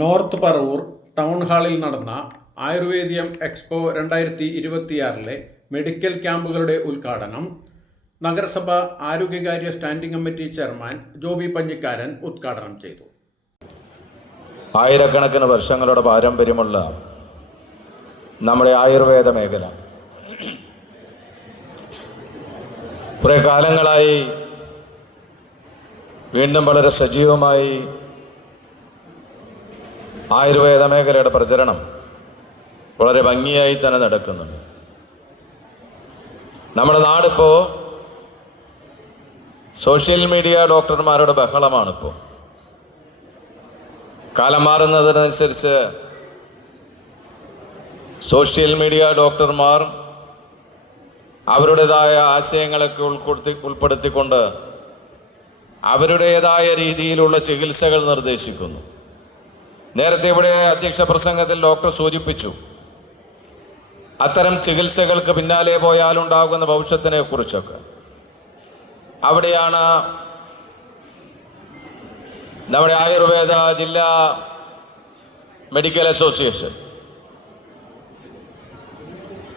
North Paravur town ഹാളിൽ നടന്ന Ayurvediyam expo 2026 medical ക്യാമ്പുകളുടെ ഉദ്ഘാടനം നഗരസഭ ആരോഗ്യകാര്യ standing committee chairman Joby Panjikkaran ഉദ്ഘാടനം ചെയ്തു. ആയിരക്കണക്കിന് വർഷങ്ങളുടെ പാരമ്പര്യമുള്ള നമ്മുടെ ആയുർവേദ മേഖല കുറേ കാലങ്ങളായി വീണ്ടും വളരെ സജീവമായി ആയുർവേദ മേഖലയുടെ പ്രചരണം വളരെ ഭംഗിയായി തന്നെ നടക്കുന്നുണ്ട്. നമ്മുടെ നാടിപ്പോൾ സോഷ്യൽ മീഡിയ ഡോക്ടർമാരുടെ ബഹളമാണിപ്പോൾ. കാലം മാറുന്നതിനനുസരിച്ച് സോഷ്യൽ മീഡിയ ഡോക്ടർമാർ അവരുടേതായ ആശയങ്ങളൊക്കെ ഉൾപ്പെടുത്തിക്കൊണ്ട് അവരുടേതായ രീതിയിലുള്ള ചികിത്സകൾ നിർദ്ദേശിക്കുന്നു. നേരത്തെ ഇവിടെ അധ്യക്ഷ പ്രസംഗത്തിൽ ഡോക്ടർ സൂചിപ്പിച്ചു, അത്തരം ചികിത്സകൾക്ക് പിന്നാലെ പോയാലുണ്ടാകുന്ന ഭവിഷ്യത്തിനെ കുറിച്ചൊക്കെ. അവിടെയാണ് നമ്മുടെ ആയുർവേദ ജില്ലാ മെഡിക്കൽ അസോസിയേഷൻ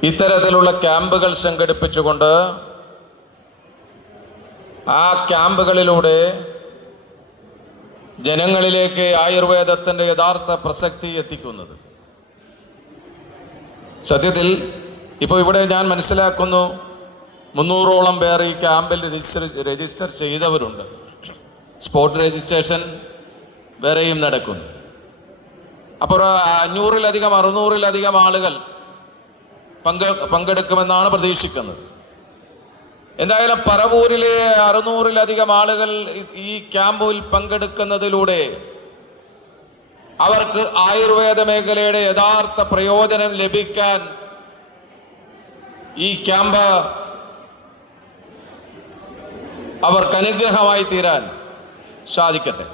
ഇത്തരത്തിലുള്ള ക്യാമ്പുകൾ സംഘടിപ്പിച്ചുകൊണ്ട് ആ ക്യാമ്പുകളിലൂടെ ജനങ്ങളിലേക്ക് ആയുർവേദത്തിൻ്റെ യഥാർത്ഥ പ്രസക്തി എത്തിക്കുന്നത്. സത്യത്തിൽ ഇപ്പോൾ ഇവിടെ ഞാൻ മനസ്സിലാക്കുന്നു 300ഓളം പേർ ഈ ക്യാമ്പിൽ രജിസ്റ്റർ ചെയ്തവരുണ്ട്. സ്പോട്ട് രജിസ്ട്രേഷൻ വേറെയും നടക്കുന്നു. അപ്പോൾ 600-ലധികം ആളുകൾ പങ്കെടുക്കുമെന്നാണ് പ്രതീക്ഷിക്കുന്നത്. എന്തായാലും പറവൂരിലെ 600-ലധികം ആളുകൾ ഈ ക്യാമ്പിൽ പങ്കെടുക്കുന്നതിലൂടെ അവർക്ക് ആയുർവേദ മേഖലയുടെ യഥാർത്ഥ പ്രയോജനം ലഭിക്കാൻ ഈ ക്യാമ്പ് അവർക്ക് അനുഗ്രഹമായി തീരാൻ സാധിക്കട്ടെ.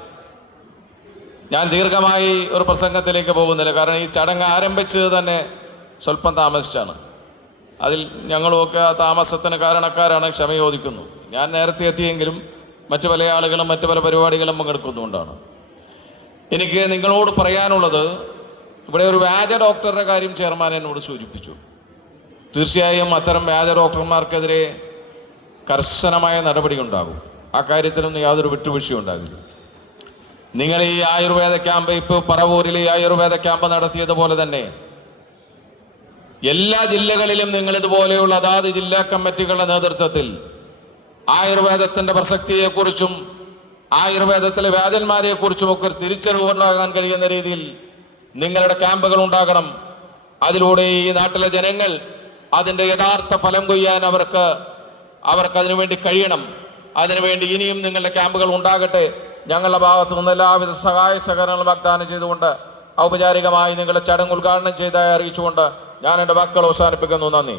ഞാൻ ദീർഘമായി ഒരു പ്രസംഗത്തിലേക്ക് പോകുന്നില്ല, കാരണം ഈ ചടങ്ങ് ആരംഭിച്ചത് തന്നെ സ്വല്പം താമസിച്ചാണ്. അതിൽ ഞങ്ങളുമൊക്കെ ആ താമസത്തിന് കാരണക്കാരാണ്, ക്ഷമ ചോദിക്കുന്നു. ഞാൻ നേരത്തെ എത്തിയെങ്കിലും മറ്റു പല ആളുകളും മറ്റു പല പരിപാടികളും പങ്കെടുക്കുന്നുകൊണ്ടാണ്. എനിക്ക് നിങ്ങളോട് പറയാനുള്ളത്, ഇവിടെ ഒരു വ്യാജ ഡോക്ടറുടെ കാര്യം ചെയർമാൻ എന്നോട് സൂചിപ്പിച്ചു. തീർച്ചയായും അത്തരം വ്യാജ ഡോക്ടർമാർക്കെതിരെ കർശനമായ നടപടി ഉണ്ടാകും. ആ കാര്യത്തിലൊന്നും യാതൊരു വിട്ടുവീഴ്ചയും ഉണ്ടാകില്ല. നിങ്ങൾ ഈ ആയുർവേദ ക്യാമ്പ് ഇപ്പോൾ പറവൂരിൽ ഈ ആയുർവേദ ക്യാമ്പ് നടത്തിയതുപോലെ തന്നെ എല്ലാ ജില്ലകളിലും നിങ്ങളിതുപോലെയുള്ള അതാത് ജില്ലാ കമ്മിറ്റികളുടെ നേതൃത്വത്തിൽ ആയുർവേദത്തിൻ്റെ പ്രസക്തിയെക്കുറിച്ചും ആയുർവേദത്തിലെ വ്യാജന്മാരെക്കുറിച്ചുമൊക്കെ ഒരു തിരിച്ചറിവുണ്ടാകാൻ കഴിയുന്ന രീതിയിൽ നിങ്ങളുടെ ക്യാമ്പുകൾ ഉണ്ടാകണം. അതിലൂടെ ഈ നാട്ടിലെ ജനങ്ങൾ അതിൻ്റെ യഥാർത്ഥ ഫലം കൊയ്യാൻ അവർക്ക് അതിനുവേണ്ടി കഴിയണം. അതിനുവേണ്ടി ഇനിയും നിങ്ങളുടെ ക്യാമ്പുകൾ ഉണ്ടാകട്ടെ. ഞങ്ങളുടെ ഭാഗത്തു നിന്ന് എല്ലാവിധ സഹായ സഹകരണങ്ങൾ വാഗ്ദാനം ചെയ്തുകൊണ്ട് ഔപചാരികമായി നിങ്ങളുടെ ചടങ്ങ് ഉദ്ഘാടനം ചെയ്തതായി അറിയിച്ചുകൊണ്ട് ഞാൻ എൻ്റെ വാക്കുകൾ അവസാനിപ്പിക്കുന്നു. നന്ദി.